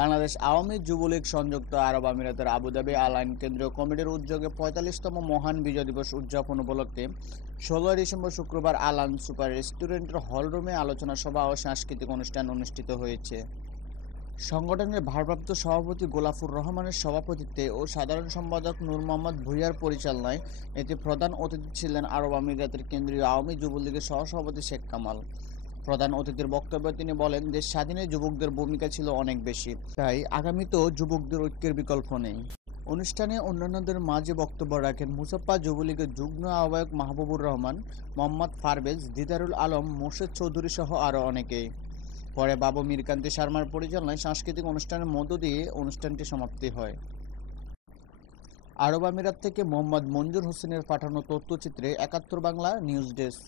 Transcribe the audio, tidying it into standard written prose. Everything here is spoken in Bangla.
বাংলাদেশ আওয়ামী যুবলীগ সংযুক্ত আরব আমিরাতের আবুধাবি আল আইন কেন্দ্রীয় কমিটির উদ্যোগে ৪৫তম মহান বিজয় দিবস উদযাপন উপলক্ষে ১৬ ডিসেম্বর শুক্রবার আল আইন সুপার রেস্টুরেন্টের হলরুমে আলোচনা সভা ও সাংস্কৃতিক অনুষ্ঠান অনুষ্ঠিত হয়েছে। সংগঠনের ভারপ্রাপ্ত সভাপতি গোলাফুর রহমানের সভাপতিত্বে ও সাধারণ সম্পাদক নূর মোহাম্মদ ভূঁইয়ার পরিচালনায় এতে প্রধান অতিথি ছিলেন আরব আমিরাতের কেন্দ্রীয় আওয়ামী যুবলীগের সহসভাপতি শেখ কামাল। প্রধান অতিথির বক্তব্যে তিনি বলেন, দেশ স্বাধীনে যুবকদের ভূমিকা ছিল অনেক বেশি, তাই আগামীতেও যুবকদের ঐক্যের বিকল্প নেই। অনুষ্ঠানে অন্যান্যদের মাঝে বক্তব্য রাখেন মুসাপ্পা যুবলীগের যুগ্ম আহ্বায়ক মাহবুবুর রহমান, মোহাম্মদ পারভেজ, দিদারুল আলম, মোর্শেদ চৌধুরী সহ আরও অনেকেই। পরে বাবু মীরকান্তি শর্মার পরিচালনায় সাংস্কৃতিক অনুষ্ঠানের মধ্য দিয়ে অনুষ্ঠানটি সমাপ্তি হয়। আরব আমিরাত থেকে মোহাম্মদ মঞ্জুর হোসেনের পাঠানো তথ্যচিত্রে ৭১ বাংলা নিউজ ডেস্ক।